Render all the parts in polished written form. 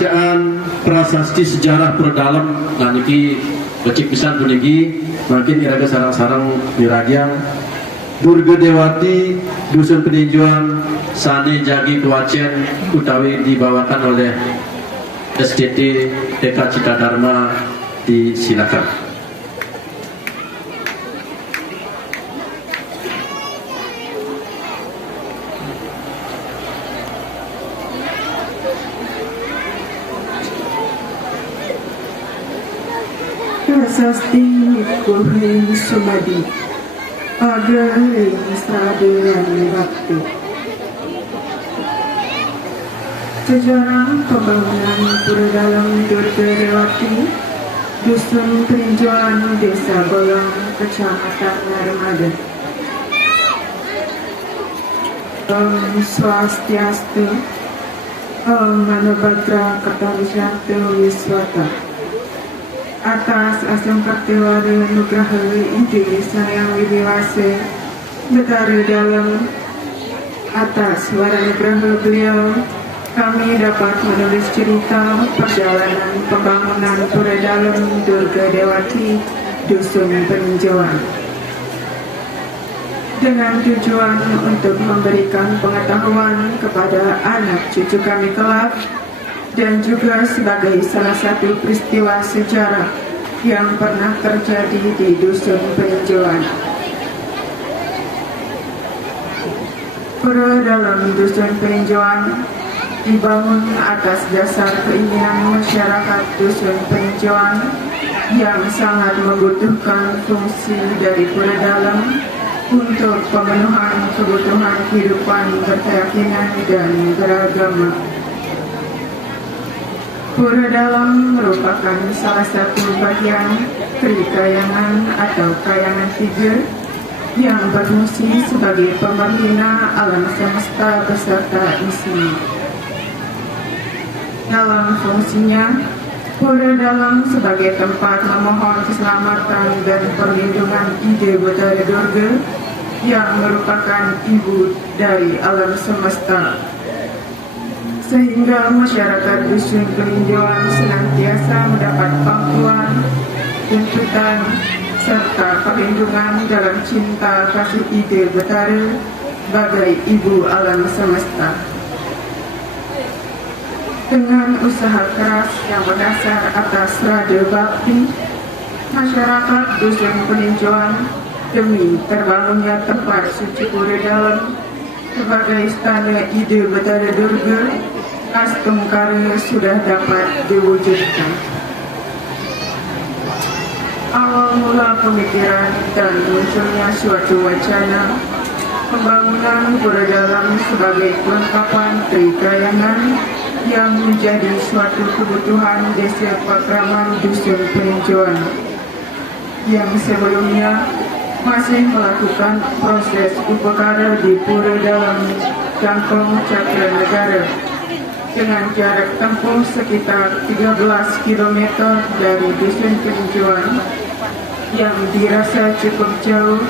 pembacaan prasasti sejarah Puredalam. Nah niki becik pisan puniki makin iraga sarang-sarang miragiang Durga Dewati Dusun Peninjauan Sane Jagi Kuacen utawi dibawakan oleh SDT TK Cita Dharma. Disilakan. Prasasti Kuhing Sumadi Agaling Sradean Bakti. Sejarah pembangunan Puredalam Durga Dewati Dusun Peninjauan Desa Golong Kecamatan Narmada. Om Swastiastu, Om Manobatra Katawisata Wiswata. Atas asam kartewara nugraha ide sayang wibiwase betara dalam, atas wara nugraha beliau kami dapat menulis cerita perjalanan pembangunan Puredalam Durga Dewati Dusun Peninjauan dengan tujuan untuk memberikan pengetahuan kepada anak cucu kami kelak, dan juga sebagai salah satu peristiwa sejarah yang pernah terjadi di Dusun Peninjauan. Puredalam Dusun Peninjauan dibangun atas dasar keinginan masyarakat Dusun Peninjauan yang sangat membutuhkan fungsi dari Puredalam untuk pemenuhan kebutuhan kehidupan berkeyakinan dan beragama. Puredalam merupakan salah satu bagian Trikayangan atau kayangan tiga yang berfungsi sebagai pembina alam semesta beserta isi. Dalam fungsinya, Puredalam sebagai tempat memohon keselamatan dan perlindungan ide Betara Durga yang merupakan ibu dari alam semesta, sehingga masyarakat Dusun Peninjauan senantiasa mendapat bantuan, tuntutan, serta perlindungan dalam cinta kasih ide Betara sebagai ibu alam semesta. Dengan usaha keras yang berdasar atas rada bakti, masyarakat Dusun Peninjauan demi terbangunnya tempat suci Puredalam sebagai istana ide Betara Durga Astungkara sudah dapat diwujudkan. Awal mula pemikiran dan munculnya suatu wacana pembangunan Puredalam sebagai kelengkapan Trikayangan yang menjadi suatu kebutuhan desa Pakraman Dusun Peninjauan yang sebelumnya masih melakukan proses upakara di Puredalam Kampung Cakra Negara dengan jarak tempuh sekitar 13 km dari Dusun Peninjauan yang dirasa cukup jauh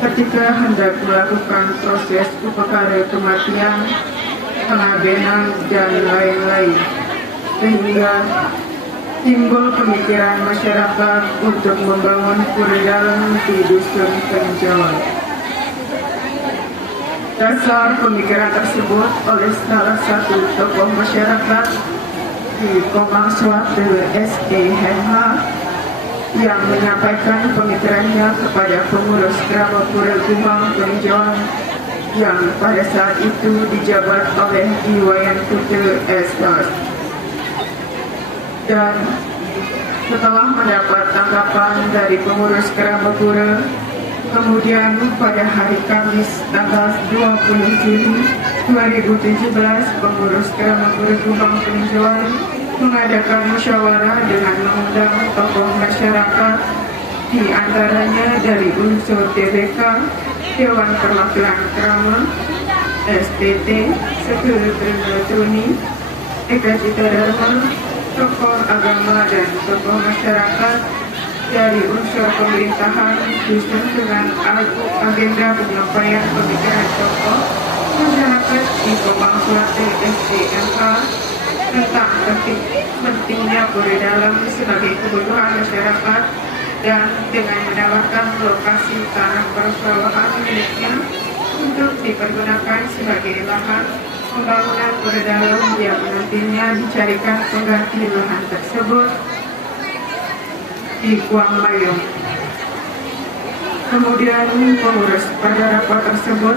ketika hendak melakukan proses upakara kematian, pengabenan, dan lain-lain, sehingga timbul pemikiran masyarakat untuk membangun Puredalam di Dusun Peninjauan. Dasar pemikiran tersebut oleh salah satu tokoh masyarakat di Komang Suatu SDMH yang menyampaikan pemikirannya kepada pengurus Krama Puredalam Peninjauan yang pada saat itu dijabat oleh Iwayan Putri S.S. Dan setelah mendapat tanggapan dari pengurus Krama Pura, kemudian pada hari Kamis tanggal 20 Juli 2017 pengurus Krama Pura Gubang Peninjauan mengadakan musyawarah dengan mengundang tokoh masyarakat, di antaranya dari unsur TBK, Dewan Perwakilan Krama, SPT, Sekretariat Tuni, TK Cita Dharma, tokoh agama dan tokoh masyarakat dari unsur pemerintahan dusun dengan agenda penyampaian pemikiran tokoh masyarakat di Komang Suatu SDMK tentang pentingnya Pura Dalam sebagai kebutuhan masyarakat dan dengan menawarkan lokasi tanah persawahan miliknya untuk dipergunakan sebagai lahan pembangunan Pura Dalam yang nantinya dicarikan pengganti lahan tersebut di Kuang Mayong. Kemudian pengurus pada rapat tersebut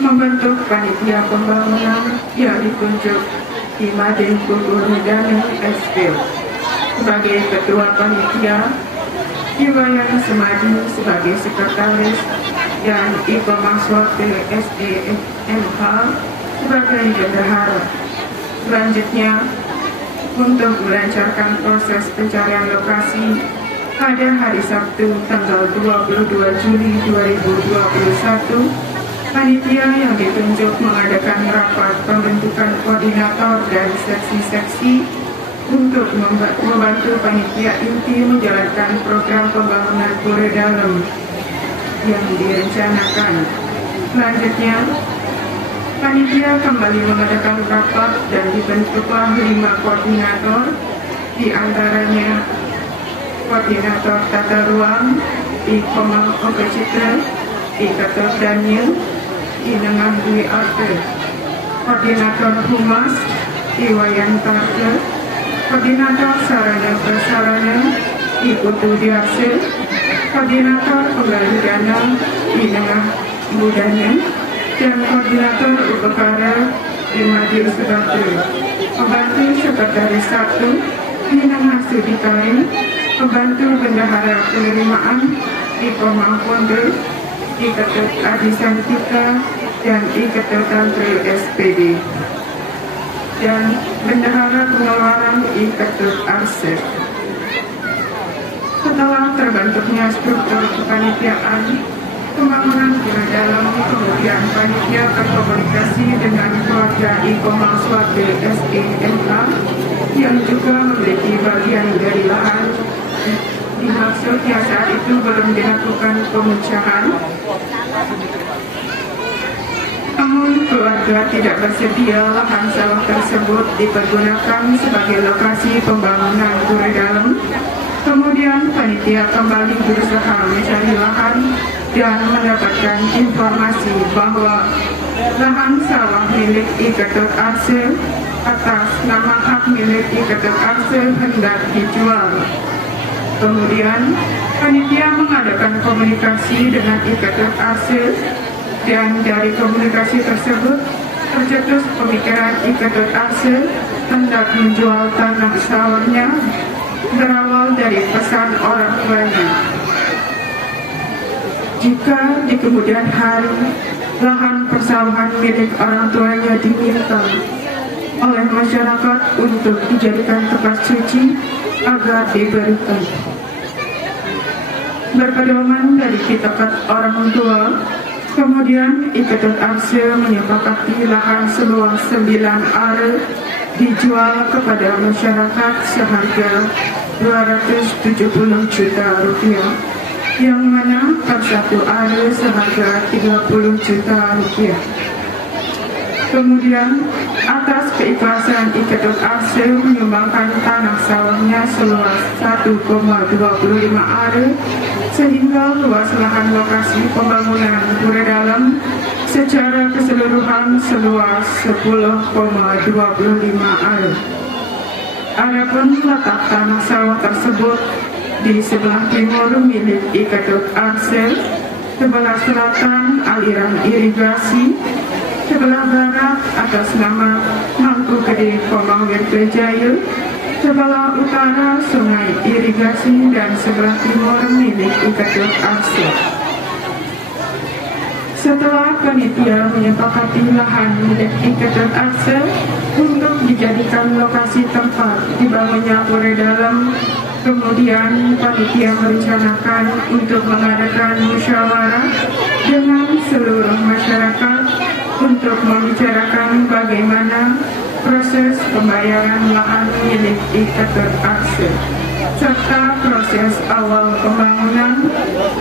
membentuk panitia pembangunan yang ditunjuk di Madin Kukuridane SPO sebagai ketua panitia, Iwayan Semadi sebagai sekretaris, dan Iko Maswate SDMH sebagai bendahara. Selanjutnya, untuk melancarkan proses pencarian lokasi pada hari Sabtu tanggal 22 Juli 2021, panitia yang ditunjuk mengadakan rapat pembentukan koordinator dan seksi-seksi untuk membantu panitia inti menjalankan program pembangunan Pura Dalam yang direncanakan. Selanjutnya, panitia kembali mengadakan rapat dan dibentuklah 5 koordinator, di antaranya koordinator tata ruang di Komang Oke Citra, di Gatot Daniel, di Nengah Dwi Arte, koordinator humas di Wayan Tarke, koordinator sarana prasarana di Putu Diarse, koordinator penggali dana di Nengah Budana, dan koordinator upekara di Madir Subakti, pembantu sekretaris 1 di Nengah Sudikari, pembantu bendahara penerimaan di Komang Pondok, di Ketut Adi Santika, dan di Ketut Tantri SPD, dan bendahara pengeluaran di Ketut Arsep. Setelah terbentuknya struktur kepanitiaan pembangunan Pura Dalam, kemudian panitia berkomunikasi dengan keluarga Iko Maswate SEMK yang juga memiliki bagian dari lahan. Maksudnya saat itu belum dilakukan pemecahan, namun keluarga tidak bersedia lahan sawah tersebut dipergunakan sebagai lokasi pembangunan Pura Dalam. Kemudian panitia kembali berusaha mencari lahan dan mendapatkan informasi bahwa lahan sawah milik Iketut Arse atas nama hak milik Iketut Arse hendak dijual. Kemudian panitia mengadakan komunikasi dengan Iketut Arse, dan dari komunikasi tersebut tercetus pemikiran Iketut Arse hendak menjual tanah sawahnya, berawal dari pesan orang tuanya. Jika di kemudian hari lahan persawahan milik orang tuanya diminta oleh masyarakat untuk dijadikan tempat suci agar diberikan. Berpedoman dari pitakat orang tua, kemudian Iketut Arse menyepakati lahan seluas 9 are dijual kepada masyarakat seharga 270 juta rupiah, yang mana per 1 are seharga 30 juta rupiah. Kemudian atas keikhlasan Iketut Arse menyumbangkan tanah sawahnya seluas 1,25 are, sehingga luas lahan lokasi pembangunan Pura Dalam secara keseluruhan seluas 10,25 are. Adapun letak tanah sawah tersebut di sebelah timur milik Iketut Arse, sebelah selatan aliran irigasi, sebelah barat atas nama Mangku Gede Komang Wirtojaya, sebelah utara sungai irigasi, dan sebelah timur milik Iketut Arse. Setelah panitia menyepakati lahan milik Iketut Arse untuk dijadikan lokasi tempat dibangunnya Pura Dalam, kemudian panitia merencanakan untuk mengadakan musyawarah dengan seluruh masyarakat untuk membicarakan bagaimana proses pembayaran lahan milik Iketut Arse serta proses awal pembangunan,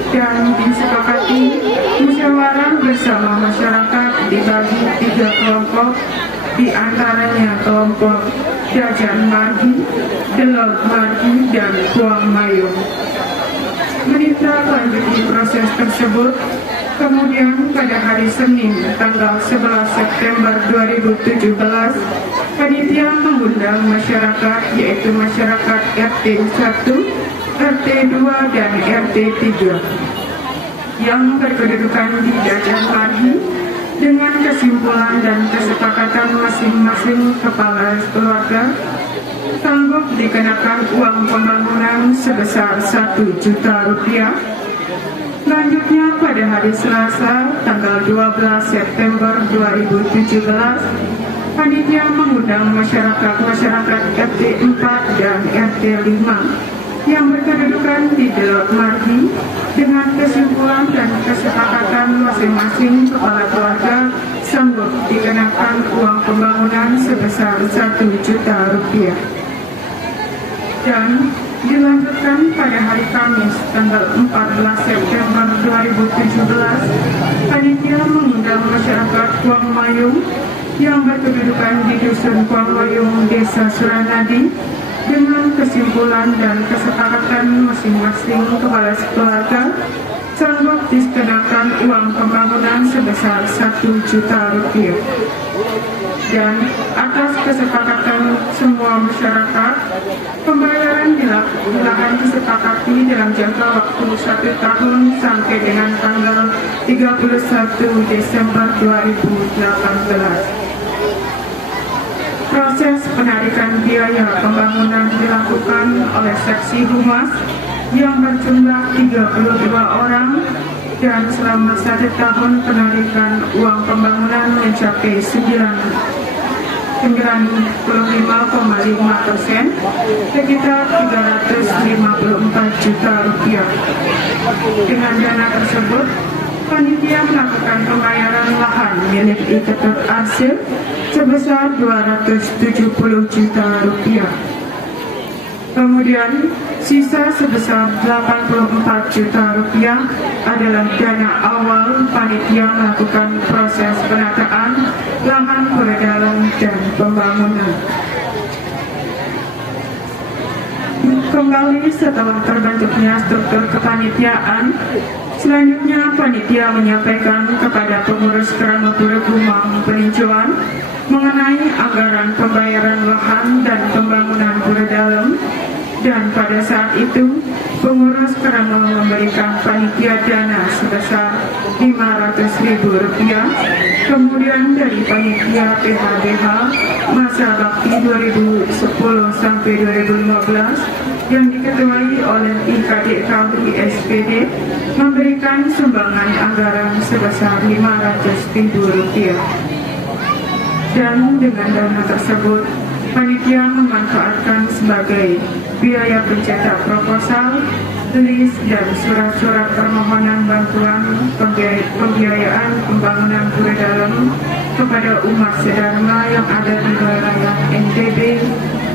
dan disepakati musyawarah bersama masyarakat dibagi 3 kelompok, di antaranya kelompok Dajan Margi, Delot Margi, dan Kuang Mayung. Menindaklanjuti proses tersebut, kemudian pada hari Senin tanggal 11 September 2017, panitia mengundang masyarakat, yaitu masyarakat RT 1, RT 2, dan RT 3 yang berkedudukan di Dajan Margi dengan kesimpulan dan kesepakatan masing-masing kepala keluarga sanggup dikenakan uang pembangunan sebesar 1 juta rupiah. Selanjutnya pada hari Selasa tanggal 12 September 2017, panitia mengundang masyarakat RT 4 dan RT 5 yang berkedudukan di Delot Margi dengan kesimpulan dan kesepakatan masing-masing kepala keluarga sanggup dikenakan uang pembangunan sebesar 1 juta rupiah. Dan dilanjutkan pada hari Kamis tanggal 14 September 2017, panitia mengundang masyarakat Kuang Mayung yang berkedudukan di Dusun Kuang Mayung, Desa Suranadi dengan kesimpulan dan kesepakatan masing-masing kepala keluarga sanggup dikenakan uang pembangunan sebesar 1 juta rupiah. Dan atas kesepakatan semua masyarakat, pembayaran dilakukan disepakati dalam jangka waktu 1 tahun sampai dengan tanggal 31 Desember 2018. Proses penarikan biaya pembangunan dilakukan oleh seksi humas yang berjumlah 32 orang dan selama 1 tahun penarikan uang pembangunan mencapai 95,5%, sekitar 354 juta rupiah. Dengan dana tersebut, panitia melakukan pembayaran lahan milik Iketut Arsip sebesar 270 juta rupiah. Kemudian sisa sebesar 84 juta rupiah adalah dana awal panitia melakukan proses penataan lahan peredaran dan pembangunan. Kembali setelah terbentuknya struktur kepanitiaan, selanjutnya panitia menyampaikan kepada pengurus Kerama Pura Gumang peninjauan mengenai anggaran pembayaran lahan dan pembangunan pura dalam, dan pada saat itu pengurus Kerama memberikan panitia dana sebesar Rp500.000. Kemudian dari panitia PHBH masa bakti 2010 sampai 2015 yang diketuai oleh IKDKWI SPD memberikan sumbangan anggaran sebesar Rp500.000. Dan dengan dana tersebut, panitia memanfaatkan sebagai biaya pencetak proposal, list dan surat-surat permohonan bantuan pembiayaan pembangunan pura dalam kepada umat sedharma yang ada di wilayah NTB,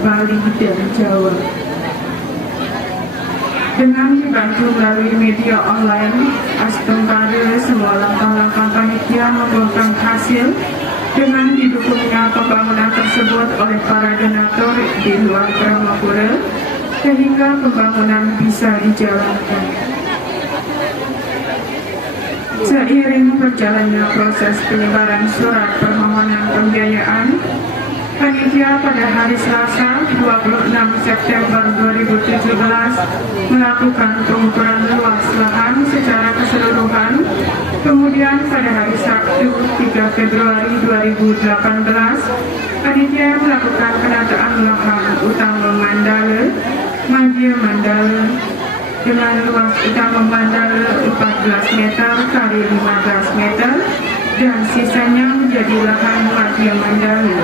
Bali, dan Jawa. Dengan dibantu melalui media online, astungkare semua langkah-langkah panitia membuahkan hasil dengan didukungnya pembangunan tersebut oleh para donatur di luar Kerama Pura, sehingga pembangunan bisa dijalankan. Seiring berjalannya proses penyebaran surat permohonan pembiayaan, panitia pada hari Selasa 26 September 2017 melakukan pengukuran luas lahan secara keseluruhan. Kemudian pada hari Sabtu 3 Februari 2018, panitia melakukan penataan lahan utama Mandala, Madia Mandala dengan luas utama Mandala 14 meter kali 15 meter dan sisanya menjadi lahan Madia Mandala.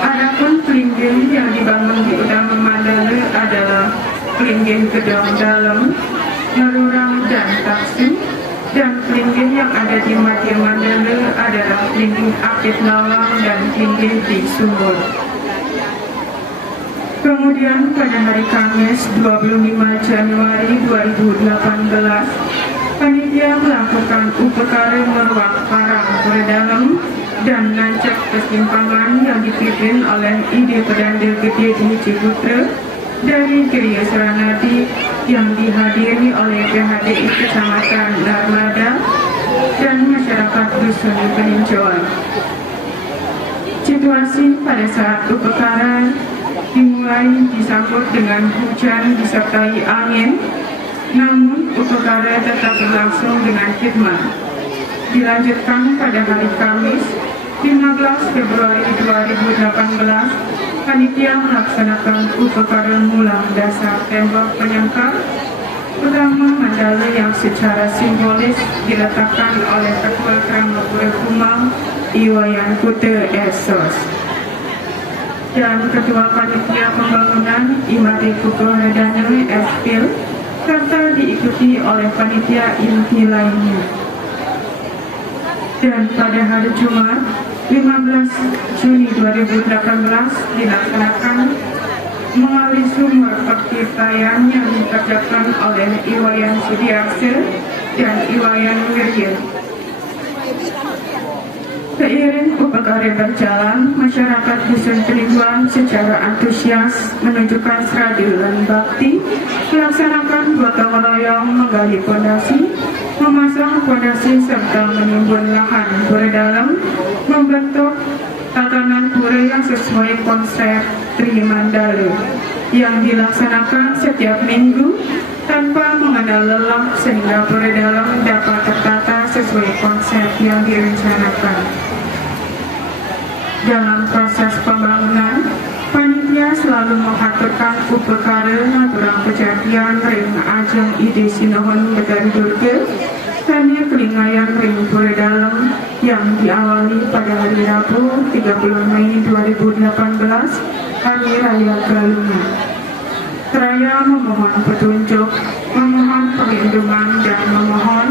Adapun pelinggih yang dibangun di utama Mandala adalah pelinggih Gedong Dalam, Narurang, dan Taksu, dan pelinggih yang ada di Madia Mandala adalah pelinggih Aktif Lawang dan pelinggih di Sumur. Kemudian pada hari Kamis 25 Januari 2018, panitia melakukan upekare meruak parang pura dalam dan Nancap Kesimpangan yang dipimpin oleh Ide Pedanda Gede di Ciputra dari Gereja Seranadi yang dihadiri oleh PHDI Kecamatan Darmada dan masyarakat Dusun Peninjauan. Situasi pada saat upacara dimulai disambut dengan hujan disertai angin, namun upacara tetap berlangsung dengan khidmat. Dilanjutkan pada hari Kamis 15 Februari 2018, panitia melaksanakan upacara mulang dasar tembok penyangkal utama mandala yang secara simbolis diletakkan oleh Ketua Kramapura Kumang Iwayan Kuta Esos dan Ketua Panitia Pembangunan Imade Kukuh Hedana Espil, serta diikuti oleh panitia inti lainnya. Dan pada hari Jumat 15 Juni 2018 dilaksanakan melalui sumber pertirtaian yang dikerjakan oleh Iwayan Sudiarsa dan Iwayan Wirya. Seiring upacara berjalan, masyarakat Dusun Peninjauan secara antusias menunjukkan seradu dan bakti, melaksanakan gotong royong menggali pondasi, memasang pondasi serta menimbun lahan pura dalam, membentuk tatanan pura yang sesuai konsep Trimandala yang dilaksanakan setiap minggu tanpa mengenal lelah sehingga pura dalam dapat tertata sesuai konsep yang direncanakan. Dalam proses pembangunan, panitia selalu mengaturkan upacara ngaturang kejadian ring ajeng ide sinohon bedari durga tanya kelingayan ring pura dalam yang diawali pada hari Rabu 30 Mei 2018 hari Raya Galungan. Seraya memohon petunjuk, memohon perlindungan dan memohon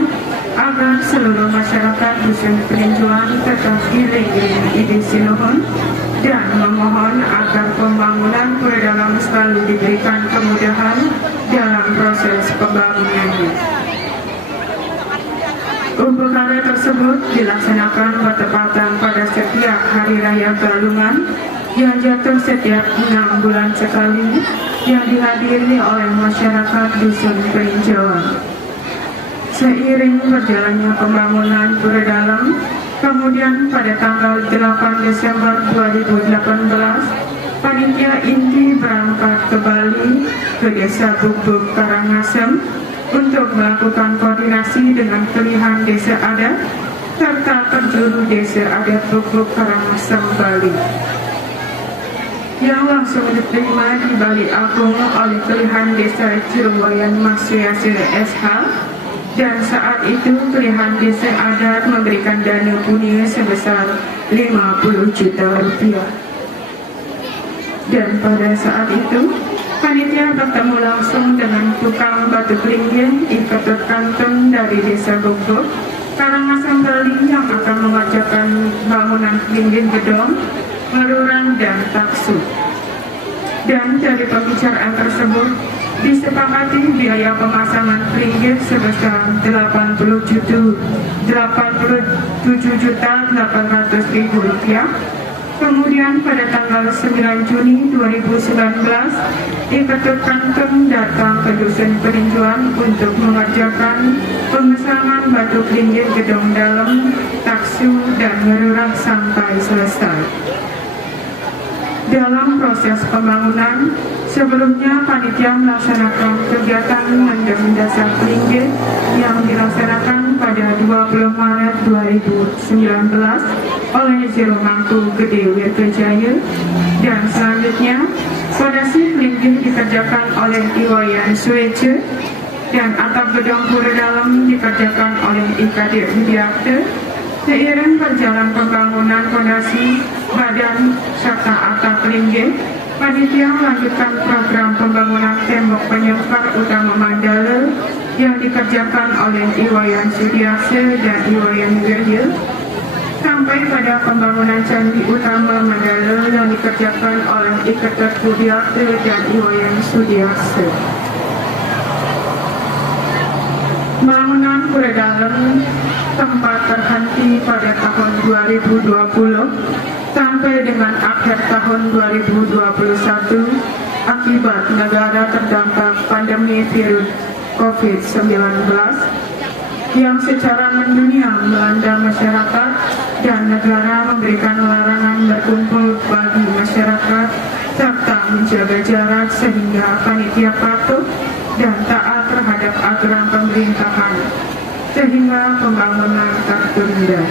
agar seluruh masyarakat Dusun Peninjauan tetap iring-iring ide sinohon dan memohon agar pembangunan pura dalam selalu diberikan kemudahan dalam proses pembangunannya. Upacara tersebut dilaksanakan bertepatan pada setiap hari raya Galungan yang jatuh setiap 6 bulan sekali yang dihadiri oleh masyarakat Dusun Peninjauan. Seiring berjalannya pembangunan pura dalam, kemudian pada tanggal 8 Desember 2018, panitia inti berangkat ke Bali ke Desa Bubuk Karangasem untuk melakukan koordinasi dengan pilihan desa adat serta penjuru desa adat Bubuk Karangasem Bali yang langsung diterima di Bali Agung oleh pilihan desa Ciruwayan Masyase SH. Dan saat itu pilihan desa adat memberikan dana punya sebesar 50 juta rupiah. Dan pada saat itu, panitia bertemu langsung dengan tukang batu kelinggin Iketut Kantong dari desa Bubuk Karangasem Bali yang akan mengerjakan bangunan kelinggin gedong, ngeruran dan taksu. Dan dari pembicaraan tersebut disepakati biaya pemasangan kelinggir sebesar 87.800.000 rupiah. Kemudian pada tanggal 9 Juni 2019, Iketut Kantong datang ke Dusun Peninjauan untuk mengerjakan pemasangan batu kelinggir gedong dalam, taksu dan ngerurak sampai selesai. Dalam proses pembangunan, sebelumnya panitia melaksanakan kegiatan mendem dasar kelinggir yang dilaksanakan pada 20 Maret 2019 oleh Jero Mangku Gede Wirtojaya, dan selanjutnya fondasi kelinggir dikerjakan oleh Iwayan Suece dan atap gedong pura dalam dikerjakan oleh IKD Widyakte. Seiring berjalan pembangunan fondasi, badan, serta atap kelinggir, panitia melanjutkan program pembangunan tembok penyangkar utama mandala yang dikerjakan oleh Iwayan Sudiarsa dan Iwayan Wirya, sampai pada pembangunan candi utama mandala yang dikerjakan oleh Iketut Widyakte dan Iwayan Sudiarsa. Bangunan Pura Dalem tempat terhenti pada tahun 2020 sampai dengan akhir tahun 2021 akibat negara terdampak pandemi virus COVID-19 yang secara mendunia melanda masyarakat dan negara memberikan larangan berkumpul bagi masyarakat serta menjaga jarak sehingga panitia patuh dan taat terhadap aturan pemerintahan sehingga pembangunan tertunda.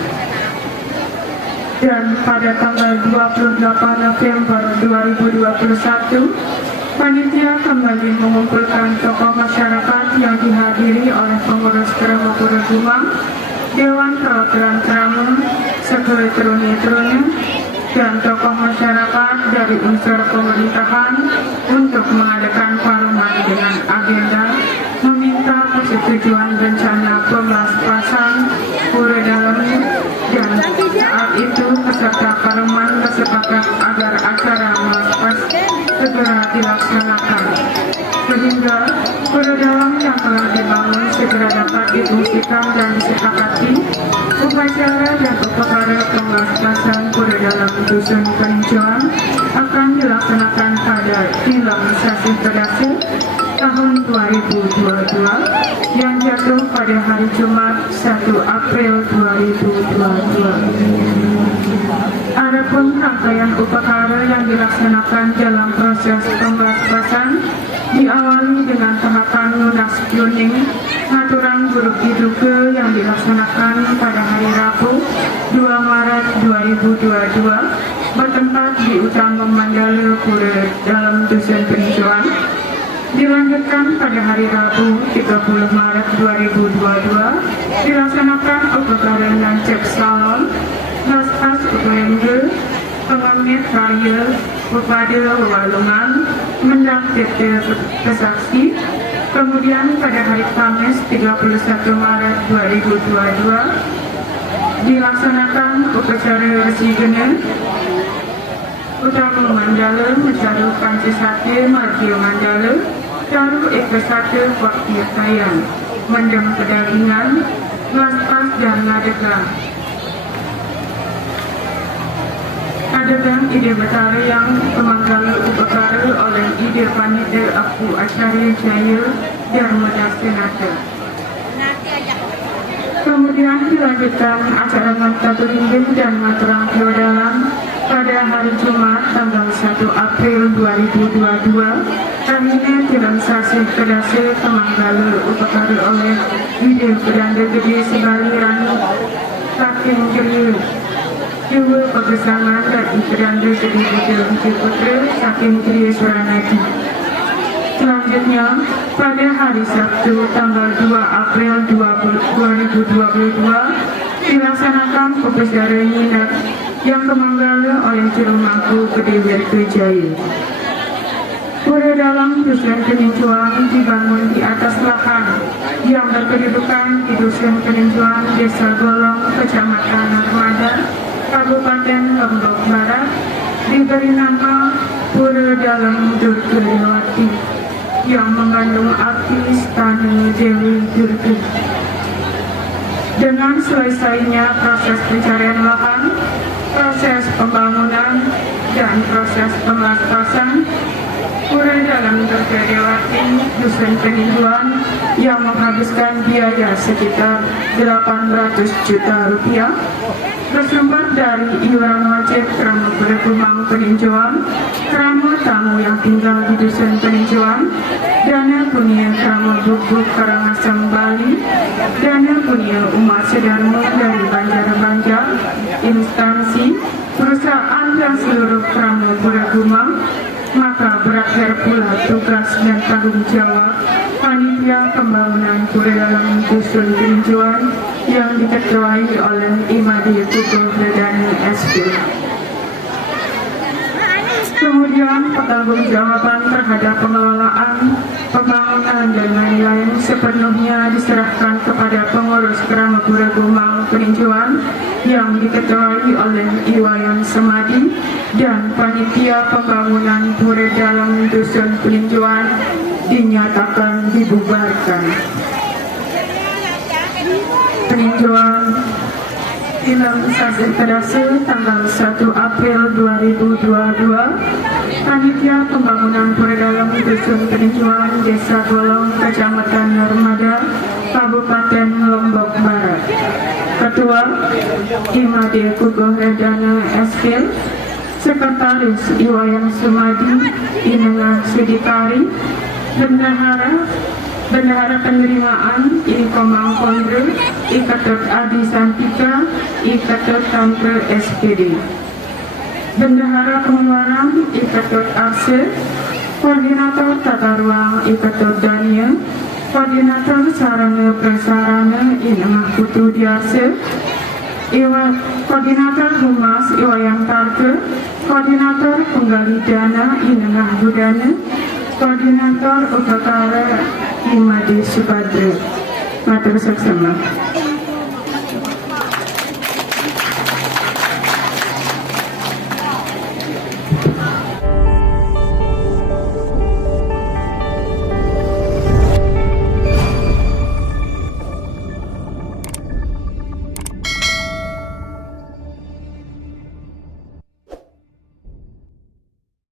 Dan pada tanggal 28 November 2021, panitia kembali mengumpulkan tokoh masyarakat yang dihadiri oleh pengurus Krama Pura Gumang, Dewan Perwakilan Krama, Sekretariatnya, dan tokoh masyarakat dari unsur pemerintahan untuk mengadakan parlemen dengan agenda meminta persetujuan rencana pemelasan Pura Dalem, dan saat itu peserta parlemen bersepakat agar acara melapas segera dilaksanakan sehingga Pura Dalem yang telah dibangun segera dapat difungsikan dan disepakati. Upacara dan upacara pemelasan Pura Dalem Dusun Peninjauan akan dilaksanakan pada Sasi Kedasi tahun 2022 yang jatuh pada hari Jumat 1 April 2022. Adapun rangkaian upacara yang dilaksanakan dalam proses pemelasan diawali dengan tahapan lunas kuning aturan buruk diduga yang dilaksanakan pada hari Rabu 2 Maret 2022 bertempat di Utama Mandala Pura Dalem Dusun Peninjauan. Dilanjutkan pada hari Rabu 30 Maret 2022 dilaksanakan upacara Lancep Salon, Naspas Upayangga, Pengamit Raya, Upada Walungan, Mendak Tete Kesaksi. Kemudian pada hari Kamis 31 Maret 2022 dilaksanakan upacara Resi Gene, Utama Mandala Mencari Pancasate Margio Mandala, Taruh Ekasate Waktu Sayang, Mendem Pedagingan, Laspas dan Nadega. Adegan ide betara yang kemanggala upacara oleh ide panitia Aku Acarya Jaya Dharma Senata. Kemudian dilanjutkan acara Mata Ringgit dan Maturang Pura Dalem pada hari Jumat tanggal 1 April 2022. Hari ini Sasi Kedasi kemanggala upacara oleh ide Pedanda Gede Sebali Rani Saking Jeliu. Juga kebersamaan dari Pedanda Gede Bukit Putra Saking Jeliu Suranadi. Selanjutnya, pada hari Sabtu tanggal 2 April 2022 dilaksanakan upacara nyinak yang kemanggala oleh Jurumangku Gede Wirtujaya. Pura Dalem Dusun Peninjauan dibangun di atas lahan yang berkedudukan di Dusun Peninjauan, Desa Golong, Kecamatan Narmada, Kabupaten Lombok Barat, diberi nama Pura Dalem Durgedewati yang mengandung arti Stana Dewi Durga. Dengan selesainya proses pencarian lahan, proses pembangunan, dan proses pemelasan, Pura Dalem Durgedewati Dusun Peninjauan yang menghabiskan biaya sekitar 800 juta rupiah bersumber dari iuran wajib Krama Pura Gumang Peninjauan, krama tamu yang tinggal di Dusun Peninjauan, dana punya Krama Bubuk Karangasem Bali, dana punya umat Sedarmo dari Banjar-Banjar, instansi, perusahaan dan seluruh Krama Pura Gumang. Maka berakhir pula tugas dan tanggung jawab panitia pembangunan Pura Dalem Dusun Peninjauan yang diketuai oleh Imadi Tukul Pradana SP. Kemudian pertanggungjawaban terhadap pengelolaan, pembangunan dan lain-lain sepenuhnya diserahkan kepada pengurus Krama Pura Gumang Peninjauan yang diketuai oleh Iwayan Semadi, dan panitia pembangunan Pura Dalem Dusun Peninjauan dinyatakan dibubarkan. Ketua Film Sasi Kedase tanggal 1 April 2022, Panitia Pembangunan Puradalam Dusun Peninjauan Desa Golong, Kecamatan Narmada, Kabupaten Lombok Barat. Ketua Imade Kukuh Redana Eskil, Sekretaris Iwayan Sumadi Inengah Sidikari, Bendahara penerimaan I Komang Pondre, I Ketut Adi Santika, I Ketut Tante SPD. Bendahara Pengeluaran I Ketut Arse, Koordinator Tata Ruang I Ketut Daniel, Koordinator Sarana Prasarana I Nengah Putu Diarse, Koordinator Humas Iwayang Tarke, Koordinator Penggali Dana I Nengah Budana, Koordinator Upakara Imade Supadre. Matur saksama.